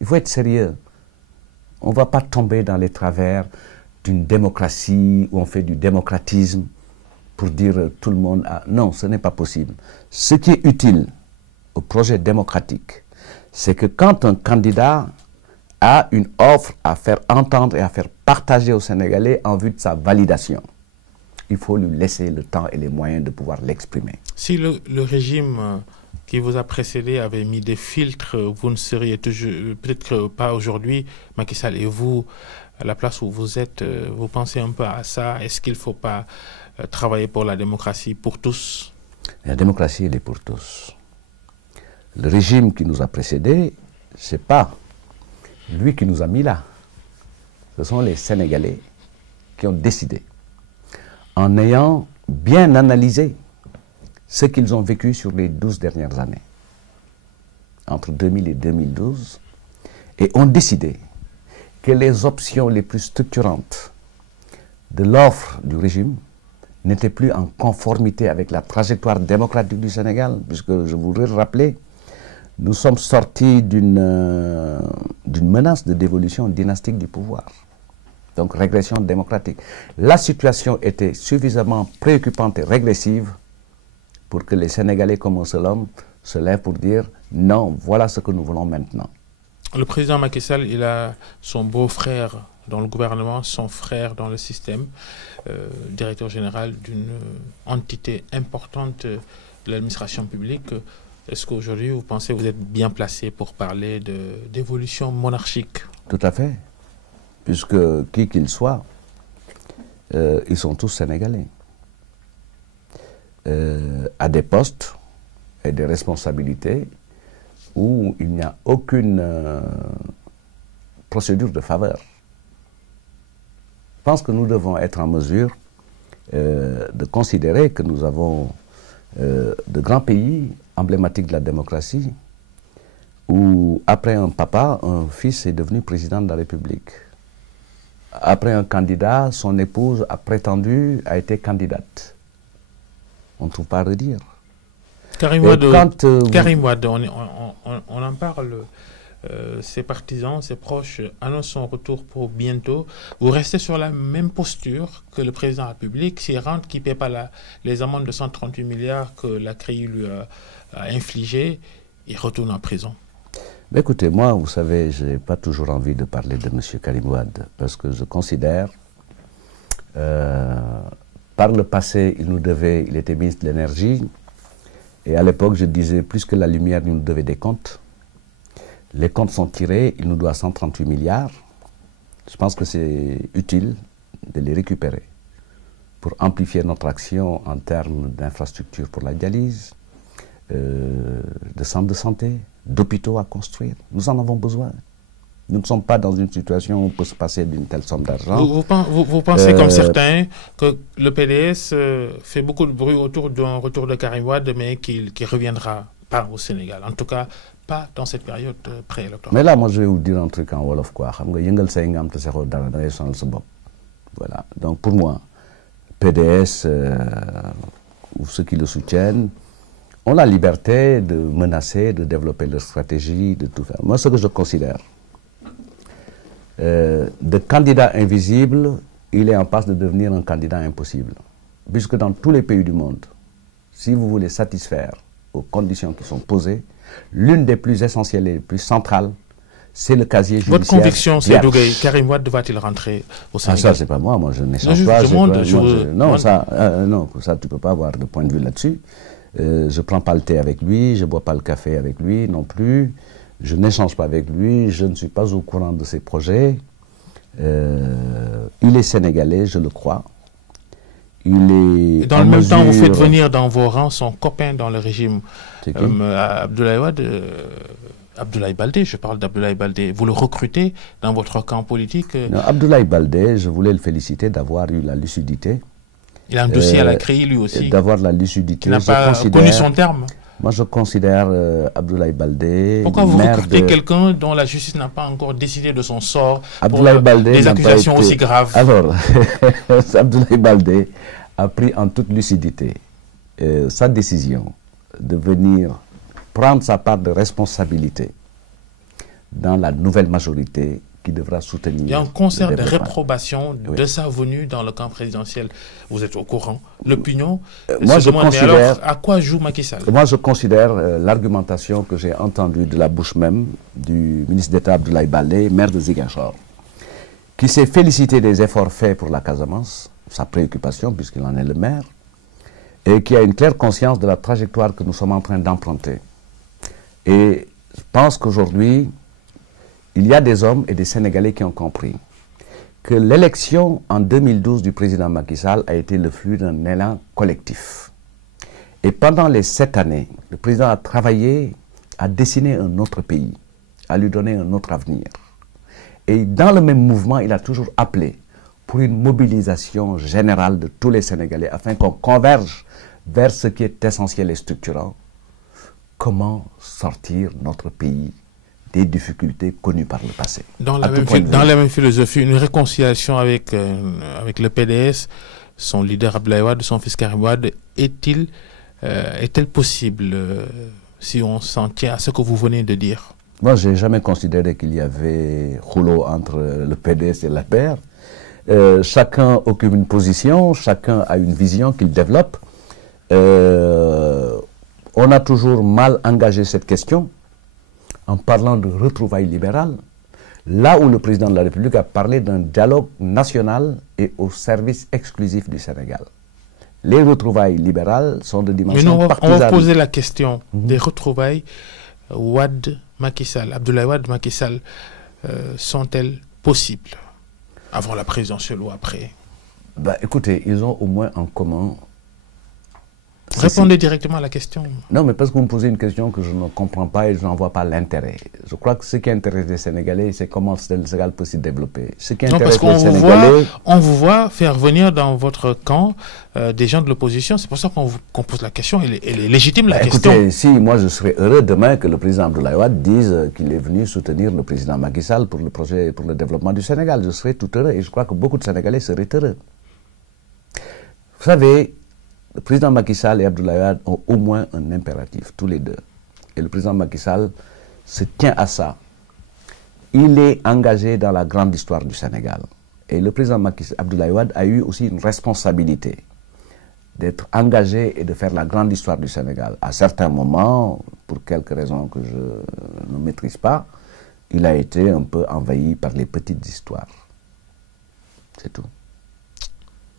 Il faut être sérieux. On ne va pas tomber dans les travers d'une démocratie où on fait du démocratisme pour dire tout le monde... Non, ce n'est pas possible. Ce qui est utile au projet démocratique, c'est que quand un candidat a une offre à faire entendre et à faire partager aux Sénégalais en vue de sa validation, il faut lui laisser le temps et les moyens de pouvoir l'exprimer. Si le régime qui vous a précédé avait mis des filtres, vous ne seriez peut-être pas aujourd'hui, Macky Sall, et vous, à la place où vous êtes, vous pensez un peu à ça. Est-ce qu'il ne faut pas travailler pour la démocratie pour tous? La démocratie, elle est pour tous. Le régime qui nous a précédés, ce n'est pas lui qui nous a mis là. Ce sont les Sénégalais qui ont décidé, en ayant bien analysé ce qu'ils ont vécu sur les 12 dernières années, entre 2000 et 2012, et ont décidé que les options les plus structurantes de l'offre du régime n'étaient plus en conformité avec la trajectoire démocratique du Sénégal, puisque je voudrais le rappeler, nous sommes sortis d'une menace de dévolution dynastique du pouvoir. Donc régression démocratique. La situation était suffisamment préoccupante et régressive pour que les Sénégalais comme un seul homme se lèvent pour dire non, voilà ce que nous voulons maintenant. Le président Macky Sall, il a son beau-frère dans le gouvernement, son frère dans le système, directeur général d'une entité importante de l'administration publique. Est-ce qu'aujourd'hui, vous pensez que vous êtes bien placé pour parler d'évolution monarchique? Tout à fait. Puisque qui qu'ils soient, ils sont tous sénégalais. À des postes et des responsabilités où il n'y a aucune procédure de faveur. Je pense que nous devons être en mesure de considérer que nous avons de grands pays emblématiques de la démocratie où, après un papa, un fils est devenu président de la République. Après un candidat, son épouse a été candidate. On ne trouve pas à redire. Karim Wade, on en parle, ses partisans, ses proches annoncent son retour pour bientôt. Vous restez sur la même posture que le président de la République, s'il rentre, qui ne paie pas les amendes de 138 milliards que la CREI lui a infligées, il retourne en prison. Mais écoutez, moi, vous savez, je n'ai pas toujours envie de parler de M. Karim Wade, parce que je considère, par le passé, il était ministre de l'Énergie, et à l'époque, je disais, plus que la lumière, il nous devait des comptes. Les comptes sont tirés, il nous doit 138 milliards. Je pense que c'est utile de les récupérer pour amplifier notre action en termes d'infrastructures pour la dialyse, de centres de santé, d'hôpitaux à construire. Nous en avons besoin. Nous ne sommes pas dans une situation où on peut se passer d'une telle somme d'argent. Vous pensez, comme certains, que le PDS fait beaucoup de bruit autour d'un retour de Karim Wade, mais qu'il reviendra pas au Sénégal, en tout cas pas dans cette période préélectorale. Mais là, moi, je vais vous dire un truc en Wolof, quoi. Voilà. Donc, pour moi, PDS ou ceux qui le soutiennent ont la liberté de menacer, de développer leur stratégie, de tout faire. Moi, ce que je considère, de candidat invisible, il est en passe de devenir un candidat impossible. Puisque dans tous les pays du monde, si vous voulez satisfaire aux conditions qui sont posées, l'une des plus essentielles et les plus centrales, c'est le casier judiciaire. Votre conviction, c'est Dougaï, Karim Wade va-t-il rentrer au Sénégal? Ah, ça, c'est pas moi, je n'échange pas. Non, ça, tu peux pas avoir de point de vue là-dessus. Je prends pas le thé avec lui, je bois pas le café avec lui non plus, je n'échange pas avec lui, je ne suis pas au courant de ses projets. Il est sénégalais, je le crois. Il est. Et dans le même temps, vous faites venir dans vos rangs son copain dans le régime, Abdoulaye Wade. Abdoulaye Baldé, je parle d'Abdoulaye Baldé. Vous le recrutez dans votre camp politique? Non, Abdoulaye Baldé, je voulais le féliciter d'avoir eu la lucidité. Il a un dossier à la CREI, lui aussi. D'avoir la lucidité. Il n'a pas connu son terme. Moi, je considère Abdoulaye Baldé... Pourquoi vous recrutez quelqu'un dont la justice n'a pas encore décidé de son sort Abdoulaye pour Baldé des accusations aussi graves? Alors, Abdoulaye Baldé a pris en toute lucidité sa décision de venir prendre sa part de responsabilité dans la nouvelle majorité qui devra soutenir. Il y a un concert de réprobation de sa venue dans le camp présidentiel. Vous êtes au courant. L'opinion se demande, mais alors, à quoi joue Macky Sall? Moi, je considère l'argumentation que j'ai entendue de la bouche même du ministre d'État Abdoulaye Baldé, maire de Ziguinchor, qui s'est félicité des efforts faits pour la Casamance, sa préoccupation puisqu'il en est le maire, et qui a une claire conscience de la trajectoire que nous sommes en train d'emprunter. Et je pense qu'aujourd'hui, il y a des hommes et des Sénégalais qui ont compris que l'élection en 2012 du président Macky Sall a été le flux d'un élan collectif. Et pendant les 7 années, le président a travaillé à dessiner un autre pays, à lui donner un autre avenir. Et dans le même mouvement, il a toujours appelé pour une mobilisation générale de tous les Sénégalais afin qu'on converge vers ce qui est essentiel et structurant. Comment sortir notre pays des difficultés connues par le passé. Dans la même philosophie, une réconciliation avec le PDS, son leader Abdoulaye Wade, son fils Karim Wade, est-elle possible si on s'en tient à ce que vous venez de dire? Moi, je n'ai jamais considéré qu'il y avait rouleau entre le PDS et l'APR. Chacun occupe une position, chacun a une vision qu'il développe. On a toujours mal engagé cette question en parlant de retrouvailles libérales, là où le président de la République a parlé d'un dialogue national et au service exclusif du Sénégal. Les retrouvailles libérales sont de dimension partisane. On va poser la question des retrouvailles Wade-Macky Sall, Abdoulaye Wade-Macky Sall, sont-elles possibles avant la présidentielle ou après? Écoutez, ils ont au moins en commun... Répondez directement à la question. Non, mais parce que vous me posez une question que je ne comprends pas et je n'en vois pas l'intérêt. Je crois que ce qui intéresse les Sénégalais, c'est comment le Sénégal peut se développer. Ce qui intéresse les Sénégalais... On vous voit faire venir dans votre camp des gens de l'opposition. C'est pour ça qu'on pose la question. Elle est légitime, la question. Écoutez, si moi je serais heureux demain que le président Abdoulaye Wade dise qu'il est venu soutenir le président Macky Sall pour le projet, pour le développement du Sénégal, je serais tout heureux et je crois que beaucoup de Sénégalais seraient heureux. Vous savez, le président Macky Sall et Abdoulaye Wade ont au moins un impératif, tous les deux. Et le président Macky Sall se tient à ça. Il est engagé dans la grande histoire du Sénégal. Et le président Abdoulaye Wade a eu aussi une responsabilité d'être engagé et de faire la grande histoire du Sénégal. À certains moments, pour quelques raisons que je ne maîtrise pas, il a été un peu envahi par les petites histoires. C'est tout.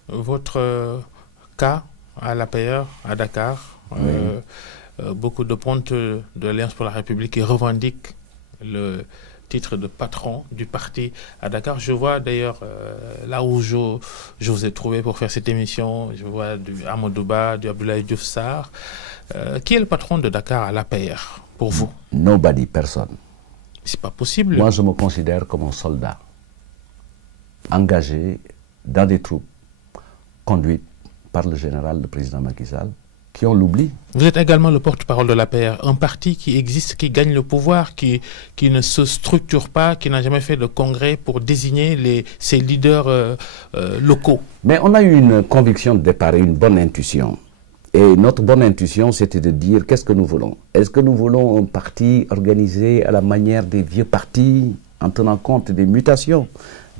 Votre cas à l'APR, à Dakar, beaucoup de pontes de l'Alliance pour la République qui revendiquent le titre de patron du parti à Dakar. Je vois d'ailleurs là où je vous ai trouvé pour faire cette émission, je vois du Amadou Ba, du Abdoulaye Diouf Sarr. Qui est le patron de Dakar à l'APR pour vous? Nobody, personne. C'est pas possible. Moi, je me considère comme un soldat engagé dans des troupes conduites par le général, le président Macky Sall, qui ont l'oubli. Vous êtes également le porte-parole de l'APR, un parti qui existe, qui gagne le pouvoir, qui ne se structure pas, qui n'a jamais fait de congrès pour désigner ses leaders locaux. Mais on a eu une conviction de départ, une bonne intuition. Et notre bonne intuition, c'était de dire qu'est-ce que nous voulons. Est-ce que nous voulons un parti organisé à la manière des vieux partis, en tenant compte des mutations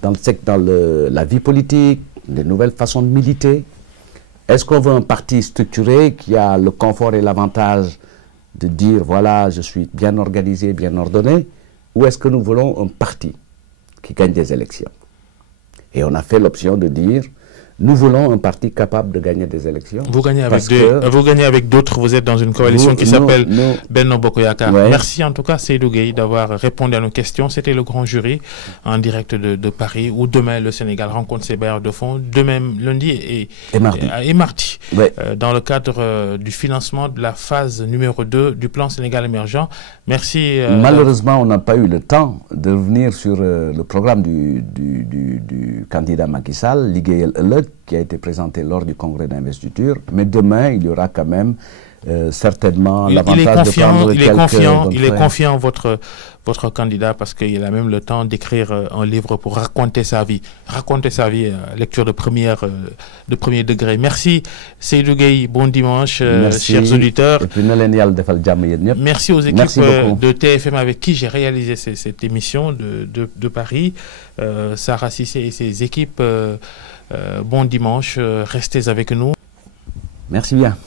dans la vie politique, les nouvelles façons de militer? Est-ce qu'on veut un parti structuré qui a le confort et l'avantage de dire voilà, je suis bien organisé, bien ordonné? Ou est-ce que nous voulons un parti qui gagne des élections? Et on a fait l'option de dire nous voulons un parti capable de gagner des élections. Vous gagnez avec d'autres, vous êtes dans une coalition qui s'appelle Benno Bokk Yakaar. Ouais. Merci en tout cas Seydou Gueye d'avoir répondu à nos questions. C'était le grand jury en direct de Paris, où demain le Sénégal rencontre ses bailleurs de fonds, demain lundi et mardi ouais. Dans le cadre du financement de la phase numéro 2 du plan Sénégal émergent. Merci. Malheureusement, on n'a pas eu le temps de revenir sur le programme du candidat Macky Sall, Liggéeyal Ëllëg, qui a été présenté lors du congrès d'investiture. Mais demain, il y aura quand même certainement l'avantage de prendre Il est confiant, votre candidat, parce qu'il a même le temps d'écrire un livre pour raconter sa vie. Lecture de premier degré. Merci Seydou Gueye, bon dimanche, chers auditeurs. Et puis, merci aux équipes de TFM avec qui j'ai réalisé cette émission de Paris. Sarah Cissé et ses équipes. Bon dimanche, restez avec nous. Merci bien.